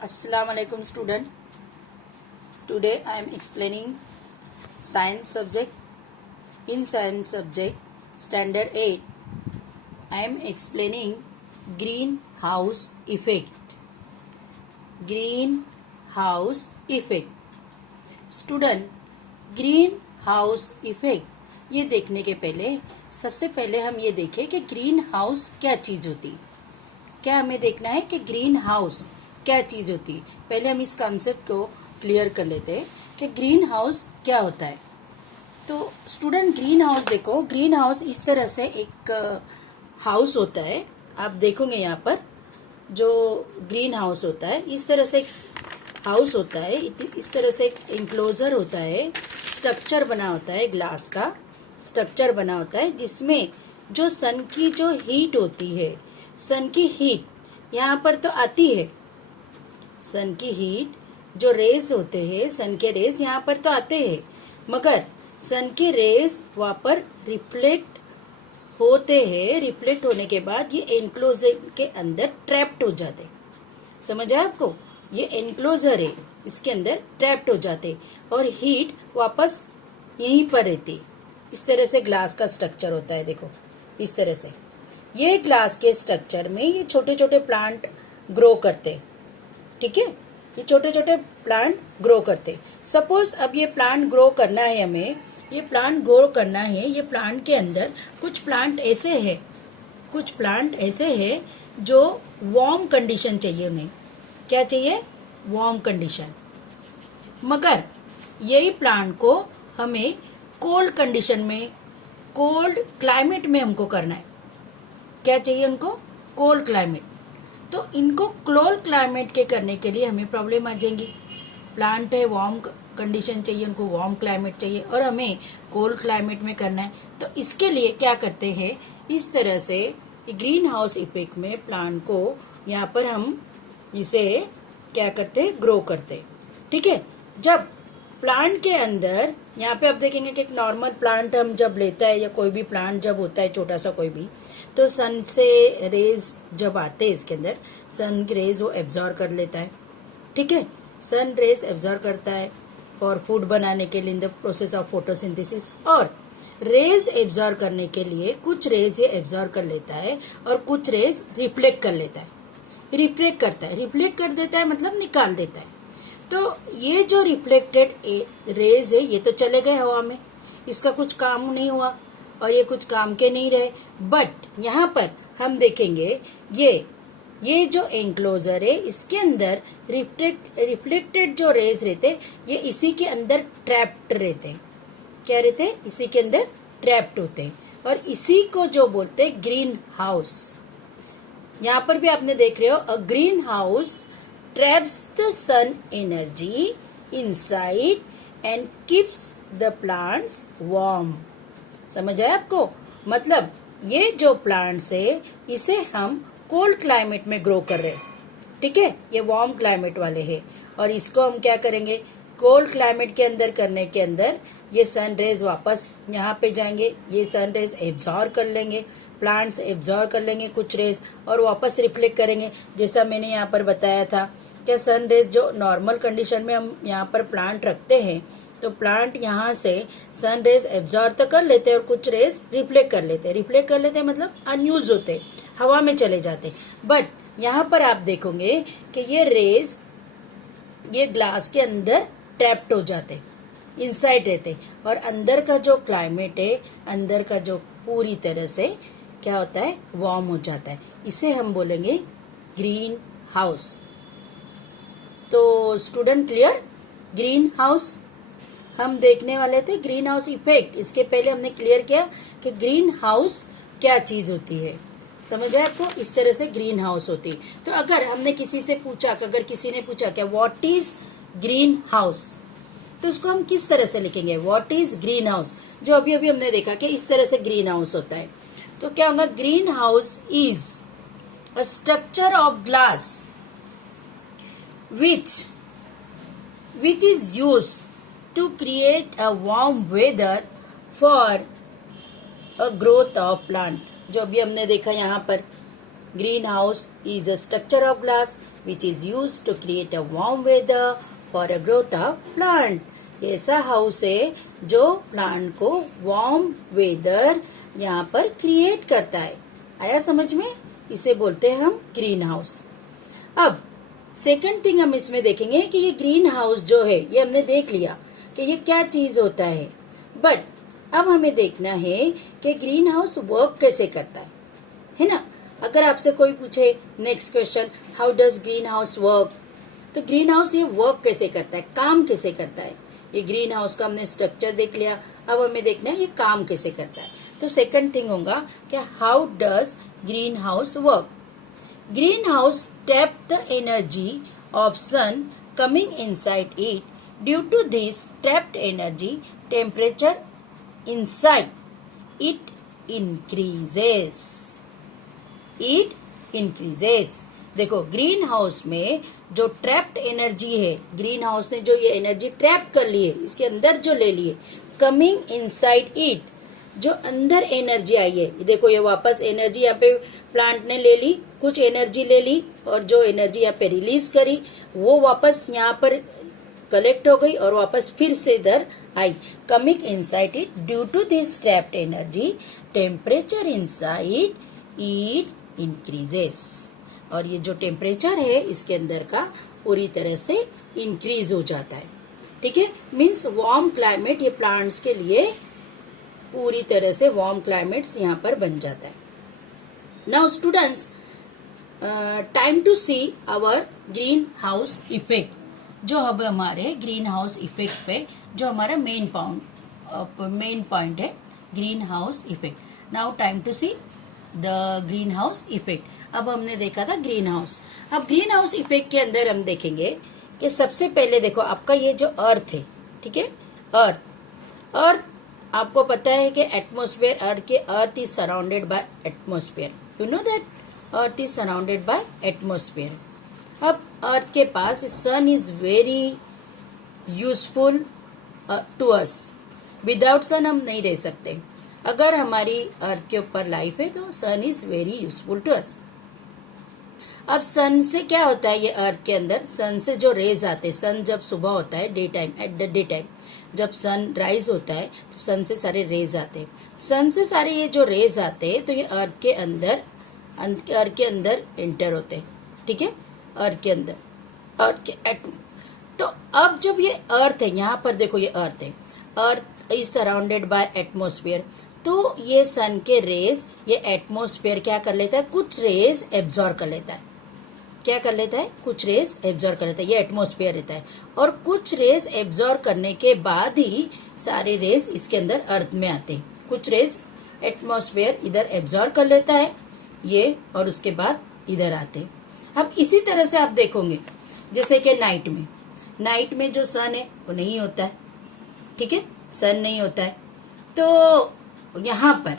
Assalamu alaikum student. Today I am explaining science subject. In science subject standard 8 I am explaining greenhouse effect. Greenhouse effect. Student, greenhouse effect ये देखने के पहले सबसे पहले हम ये देखें कि ग्रीन हाउस क्या चीज़ होती। क्या हमें देखना है कि ग्रीन हाउस क्या चीज़ होती। पहले हम इस कॉन्सेप्ट को क्लियर कर लेते हैं कि ग्रीन हाउस क्या होता है। तो स्टूडेंट, ग्रीन हाउस देखो, ग्रीन हाउस इस तरह से एक हाउस होता है। आप देखोगे यहाँ पर जो ग्रीन हाउस होता है इस तरह से एक हाउस होता है, इस तरह से एक एंक्लोजर होता है, स्ट्रक्चर बना होता है, ग्लास का स्ट्रक्चर बना होता है जिसमें जो सन की जो हीट होती है, सन की हीट यहाँ पर तो आती है, सन की हीट जो रेज होते हैं, सन के रेज यहाँ पर तो आते हैं, मगर सन के रेज वहाँ पर रिफ्लेक्ट होते हैं। रिफ्लेक्ट होने के बाद ये एनक्लोजर के अंदर ट्रैप्ड हो जाते। समझ आया आपको? ये एनक्लोजर है, इसके अंदर ट्रैप्ड हो जाते और हीट वापस यहीं पर रहती। इस तरह से ग्लास का स्ट्रक्चर होता है। देखो इस तरह से ये ग्लास के स्ट्रक्चर में ये छोटे छोटे प्लांट ग्रो करते। ठीक है, ये छोटे छोटे प्लांट ग्रो करते। सपोज अब ये प्लांट ग्रो करना है, हमें ये प्लांट ग्रो करना है। ये प्लांट के अंदर कुछ प्लांट ऐसे है, कुछ प्लांट ऐसे है जो वार्म कंडीशन चाहिए उन्हें। क्या चाहिए? Warm condition. मगर यही प्लांट को हमें कोल्ड कंडीशन में, कोल्ड क्लाइमेट में हमको करना है। क्या चाहिए उनको? Cold climate. तो इनको कोल्ड क्लाइमेट के करने के लिए हमें प्रॉब्लम आ जाएंगी। प्लांट है, वार्म कंडीशन चाहिए उनको, वार्म क्लाइमेट चाहिए और हमें कोल्ड क्लाइमेट में करना है। तो इसके लिए क्या करते हैं, इस तरह से ग्रीन हाउस इफेक्ट में प्लांट को यहाँ पर हम इसे क्या करते हैं, ग्रो करते। ठीक है, जब प्लांट के अंदर यहाँ पे आप देखेंगे कि एक नॉर्मल प्लांट हम जब लेता है या कोई भी प्लांट जब होता है छोटा सा कोई भी, तो सन से रेज जब आते हैं इसके अंदर, सन की रेज वो एब्जॉर्ब कर लेता है। ठीक है, सन रेज एब्जॉर्ब करता है फॉर फूड बनाने के लिए in the process of photosynthesis. और रेज एब्जॉर्ब करने के लिए कुछ रेज ये एब्जॉर्ब कर लेता है और कुछ रेज रिफ्लेक्ट कर लेता है। रिफ्लेक्ट करता है, रिफ्लेक्ट कर देता है मतलब निकाल देता है। तो ये जो रिफ्लेक्टेड रेज है ये तो चले गए हवा में, इसका कुछ काम नहीं हुआ और ये कुछ काम के नहीं रहे। बट यहाँ पर हम देखेंगे ये जो एंक्लोजर है इसके अंदर रिफ्लेक्टेड जो रेज रहते ये इसी के अंदर ट्रैप्ड रहते हैं। क्या रहते हैं? इसी के अंदर ट्रैप्ड होते हैं और इसी को जो बोलते हैं ग्रीन हाउस। यहाँ पर भी आपने देख रहे हो, a greenhouse traps the sun energy inside and keeps the plants warm। समझ आया आपको? मतलब ये जो प्लांट्स है इसे हम कोल्ड क्लाइमेट में ग्रो कर रहे हैं। ठीक है, ये वार्म क्लाइमेट वाले हैं और इसको हम क्या करेंगे, कोल्ड क्लाइमेट के अंदर करने के अंदर ये सन रेज वापस यहाँ पे जाएंगे, ये सन रेज एब्जॉर्ब कर लेंगे, प्लांट्स एब्जॉर्ब कर लेंगे कुछ रेज और वापस रिफ्लेक्ट करेंगे। जैसा मैंने यहाँ पर बताया था कि सन रेज जो नॉर्मल कंडीशन में हम यहाँ पर प्लांट रखते हैं तो प्लांट यहाँ से सन रेज एब्जॉर्ब तो कर लेते हैं और कुछ रेज रिफ्लेक्ट कर लेते हैं। रिफ्लेक्ट कर लेते हैं मतलब अनयूज होते, हवा में चले जाते। बट यहाँ पर आप देखोगे कि ये रेज ये ग्लास के अंदर ट्रैप्ड हो जाते, इनसाइड रहते और अंदर का जो क्लाइमेट है, अंदर का जो पूरी तरह से क्या होता है, वार्म हो जाता है। इसे हम बोलेंगे ग्रीन हाउस। तो स्टूडेंट क्लियर? ग्रीन हाउस हम देखने वाले थे, ग्रीन हाउस इफेक्ट। इसके पहले हमने क्लियर किया कि ग्रीन हाउस क्या चीज होती है। समझ आया आपको? इस तरह से ग्रीन हाउस होती। तो अगर हमने किसी से पूछा, अगर किसी ने पूछा क्या व्हाट इज ग्रीन हाउस, तो उसको हम किस तरह से लिखेंगे? व्हाट इज ग्रीन हाउस, जो अभी अभी हमने देखा कि इस तरह से ग्रीन हाउस होता है। तो क्या होगा? Green house is a structure of glass which is used to create a warm weather for a growth of plant। जो अभी हमने देखा यहाँ पर, green house is a structure of glass which is used to create a warm weather for a growth of plant. ऐसा house है जो plant को वार्म वेदर यहाँ पर क्रिएट करता है। आया समझ में? इसे बोलते हैं हम ग्रीन हाउस। अब सेकंड थिंग हम इसमें देखेंगे कि ये ग्रीन हाउस जो है ये हमने देख लिया कि ये क्या चीज होता है, बट अब हमें देखना है कि ग्रीन हाउस वर्क कैसे करता है ना। अगर आपसे कोई पूछे next question, how does green house work, तो ग्रीन हाउस ये वर्क कैसे करता है, काम कैसे करता है। ये ग्रीन हाउस का हमने स्ट्रक्चर देख लिया, अब हमें देखना है ये काम कैसे करता है। तो सेकंड थिंग होगा कि how does green house work. Green house tap the energy of sun coming inside it, due to this trapped energy temperature inside it increases. देखो ग्रीन हाउस में जो ट्रैप्ड एनर्जी है, ग्रीन हाउस ने जो ये energy trap कर ली है, इसके अंदर जो ले ली है, कमिंग इनसाइड इट, जो अंदर एनर्जी आई है, देखो ये वापस एनर्जी यहाँ पे प्लांट ने ले ली, कुछ एनर्जी ले ली और जो एनर्जी यहाँ पे रिलीज करी वो वापस यहाँ पर कलेक्ट हो गई और वापस फिर से इधर आई। Coming inside it, due to this trapped energy temperature inside it increases. और ये जो टेम्परेचर है इसके अंदर का पूरी तरह से इंक्रीज हो जाता है। ठीक है, मीन्स वार्म क्लाइमेट ये प्लांट्स के लिए पूरी तरह से वार्म क्लाइमेट्स यहाँ पर बन जाता है। Now students, time to see our green house effect. जो अब हमारे ग्रीन हाउस इफेक्ट पे जो हमारा मेन पॉइंट है green house effect. Now time to see the green house effect. अब हमने देखा था ग्रीन हाउस। अब ग्रीन हाउस इफेक्ट के अंदर हम देखेंगे कि सबसे पहले देखो आपका ये जो अर्थ है, ठीक है, अर्थ आपको पता है कि atmosphere, earth is surrounded by atmosphere. You know that earth is surrounded by atmosphere. अब अर्थ के पास sun is very useful to us. Without sun हम नहीं रह सकते। अगर हमारी अर्थ के ऊपर लाइफ है तो sun is very useful to us. अब सन से क्या होता है, ये अर्थ के अंदर सन से जो रेज आते हैं, सन जब सुबह होता है day time, at the day time जब सन राइज होता है तो सन से सारे रेज आते हैं। सन से सारे ये जो रेज आते हैं तो ये अर्थ के अंदर एंटर होते हैं। ठीक है, अर्थ के अंदर, अर्थ के एटम। तो अब जब ये अर्थ है, यहाँ पर देखो ये अर्थ है, अर्थ इज सराउंडेड बाय एटमॉस्फेयर। तो ये सन के रेज ये एटमॉस्फेयर क्या कर लेता है, कुछ रेज एब्जॉर्ब कर लेता है। क्या कर लेता है, कुछ रेज एब्जॉर्ब कर लेता है, ये एटमॉस्फेयर रहता है। और कुछ रेज एब्जॉर्ब करने के बाद ही सारे रेज इसके अंदर अर्थ में आते हैं। कुछ रेज एटमॉस्फेयर इधर एब्जॉर्ब कर लेता है ये, और उसके बाद इधर आते हैं। अब इसी तरह से आप देखोगे जैसे कि नाइट में जो सन है वो नहीं होता है। ठीक है, सन नहीं होता है। तो यहाँ पर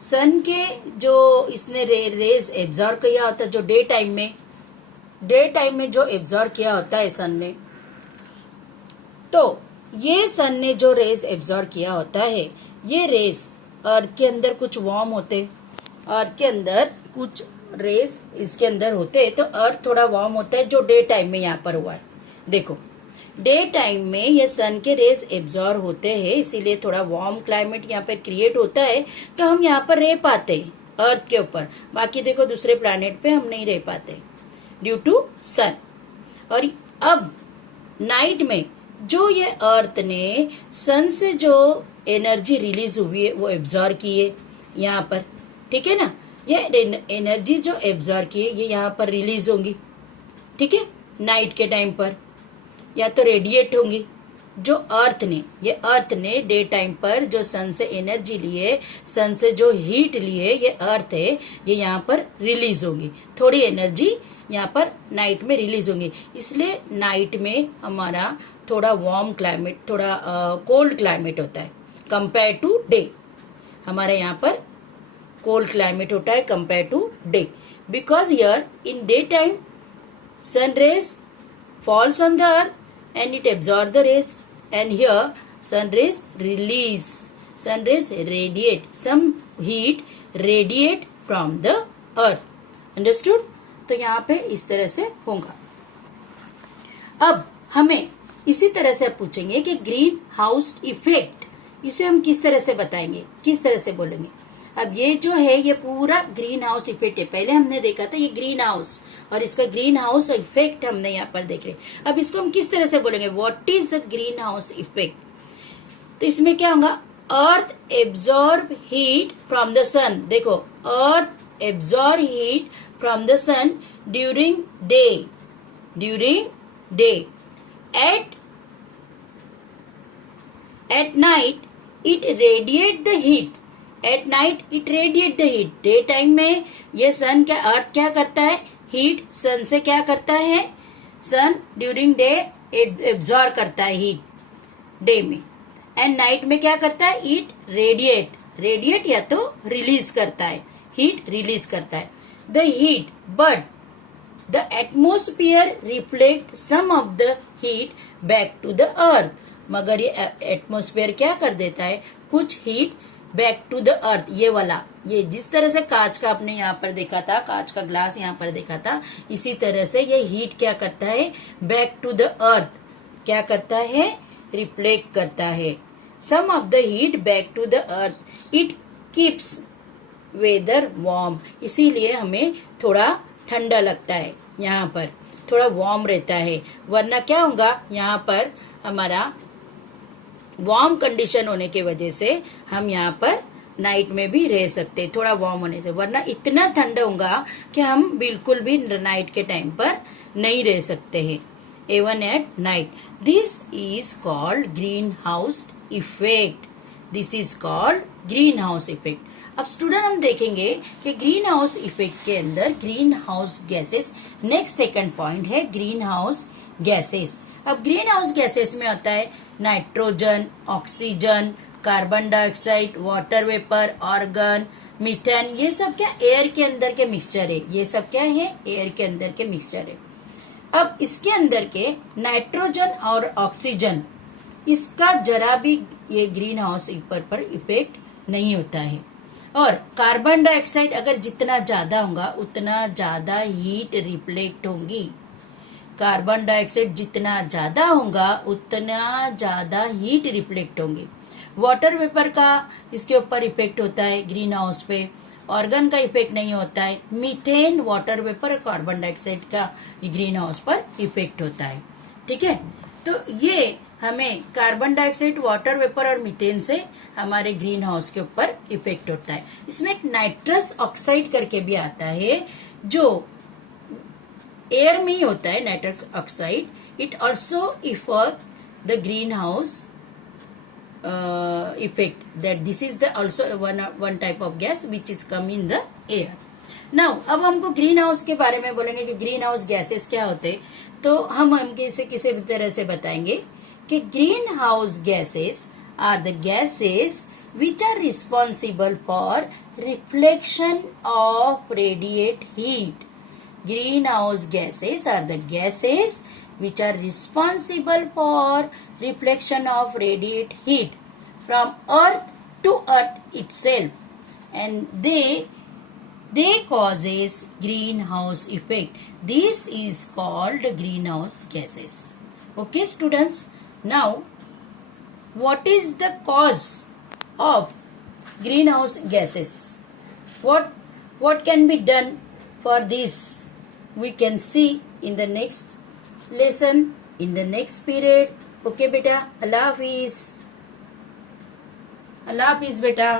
सन के जो इसने रेज एब्जॉर्ब किया होता है, जो डे टाइम में जो एब्जॉर्ब किया होता है सन ने, तो ये सन ने जो रेज एब्जॉर्ब किया होता है, ये रेज अर्थ के अंदर कुछ वार्म होते, अर्थ के अंदर कुछ रेज इसके अंदर होते हैं, तो अर्थ थोड़ा वार्म होता है, जो डे टाइम में यहाँ पर हुआ है। देखो डे टाइम में ये सन के रेज एब्जॉर्ब होते हैं, इसीलिए थोड़ा वार्म क्लाइमेट यहाँ पर क्रिएट होता है, तो हम यहाँ पर रह पाते हैं अर्थ के ऊपर। बाकी देखो दूसरे प्लैनेट पे हम नहीं रह पाते ड्यू टू सन। और अब नाइट में जो ये अर्थ ने सन से जो एनर्जी रिलीज हुई है वो एब्जॉर्ब की है यहाँ पर। ठीक है ना, ये एनर्जी जो एब्जॉर्ब की है ये यहाँ पर रिलीज होंगी। ठीक है, नाइट के टाइम पर या तो रेडिएट होंगी। जो अर्थ ने डे टाइम पर जो सन से एनर्जी लिए, सन से जो हीट लिए, ये अर्थ है, ये यहाँ पर रिलीज होंगी। थोड़ी एनर्जी यहाँ पर नाइट में रिलीज होंगी। इसलिए नाइट में हमारा थोड़ा वार्म क्लाइमेट, थोड़ा कोल्ड क्लाइमेट होता है कंपेयर टू डे। हमारे यहाँ पर कोल्ड क्लाइमेट होता है compare to day, because here in day time sun rays falls on the earth and it absorbs the rays, and here sun rays radiate, some heat radiate from the earth. Understood? तो यहाँ पे इस तरह से होगा। अब हमें इसी तरह से पूछेंगे कि ग्रीन हाउस इफेक्ट, इसे हम किस तरह से बताएंगे, किस तरह से बोलेंगे। अब ये जो है ये पूरा ग्रीन हाउस इफेक्ट है। पहले हमने देखा था ये ग्रीन हाउस और इसका ग्रीन हाउस इफेक्ट हमने यहाँ पर देख रहे। अब इसको हम किस तरह से बोलेंगे, what is a green house effect. तो इसमें क्या होगा, earth absorb heat from the sun. देखो, earth absorb heat from the sun during day, at night it radiate the heat, at night it radiate the heat। Day time में ये सन क्या, अर्थ क्या करता है, हीट सन से क्या करता है, सन ड्यूरिंग डे एब्जॉर्ब करता है हीट डे में, एंड नाइट में क्या करता है, इट रेडिएट या तो रिलीज करता है, हीट रिलीज करता है। The heat but the atmosphere reflect some of the heat back to the earth. मगर ये एटमोस्फेयर क्या कर देता है, कुछ heat back to the earth. ये वाला, ये जिस तरह से कांच का आपने यहाँ पर देखा था, कांच का ग्लास यहाँ पर देखा था, इसी तरह से ये हीट क्या करता है, बैक टू द अर्थ क्या करता है, रिफ्लेक्ट करता है some of the heat back to the earth. It keeps weather warm, इसीलिए हमें थोड़ा ठंडा लगता है, यहाँ पर थोड़ा वार्म रहता है। वरना क्या होगा, यहाँ पर हमारा वार्म कंडीशन होने की वजह से हम यहाँ पर नाइट में भी रह सकते हैं, थोड़ा वार्म होने से। वरना इतना ठंडा होगा कि हम बिल्कुल भी नाइट के टाइम पर नहीं रह सकते हैं, even at night. This is called green house effect, this is called green house effect. अब स्टूडेंट हम देखेंगे कि ग्रीन हाउस इफेक्ट के अंदर green house gases, next second point है ग्रीन हाउस गैसेस। अब ग्रीन हाउस गैसेस में होता है nitrogen, oxygen, carbon dioxide, water vapour, organ, methane. ये सब क्या एयर के अंदर के मिक्सचर है, ये सब क्या है, एयर के अंदर के मिक्सचर है। अब इसके अंदर के नाइट्रोजन और ऑक्सीजन, इसका जरा भी ये ग्रीन हाउस पर इफेक्ट नहीं होता है। और कार्बन डाइऑक्साइड अगर जितना ज्यादा होगा उतना ज्यादा हीट रिफ्लेक्ट होगी, कार्बन डाइऑक्साइड जितना ज्यादा होगा उतना ज्यादा हीट रिफ्लेक्ट होंगी। वाटर वेपर का इसके ऊपर इफेक्ट होता है ग्रीन हाउस पे, ऑर्गन का इफेक्ट नहीं होता है। मीथेन, वाटर वेपर और कार्बन डाइऑक्साइड का ग्रीन हाउस पर इफेक्ट होता है। ठीक है, तो ये हमें कार्बन डाइऑक्साइड, वाटर वेपर और मीथेन से हमारे ग्रीन हाउस के ऊपर इफेक्ट होता है। इसमें एक नाइट्रस ऑक्साइड करके भी आता है जो एयर में ही होता है, nitrous oxide. It also effect the green house effect, that this is the also one type of gas which is come in the air. Now अब हमको ग्रीन हाउस के बारे में बोलेंगे कि ग्रीन हाउस गैसेस क्या होते, तो हम इसे किसी भी तरह से बताएंगे कि green house gases are the gases which are responsible for reflection of radiate heat. Greenhouse gases are the gases which are responsible for reflection of radiate heat from earth to earth itself, and they causes greenhouse effect. This is called greenhouse gases. Okay students, now what is the cause of greenhouse gases? What can be done for this? We can see in the next lesson, in the next period. Okay बेटा, अल्लाह हाफिज, अल्लाह हाफिज बेटा।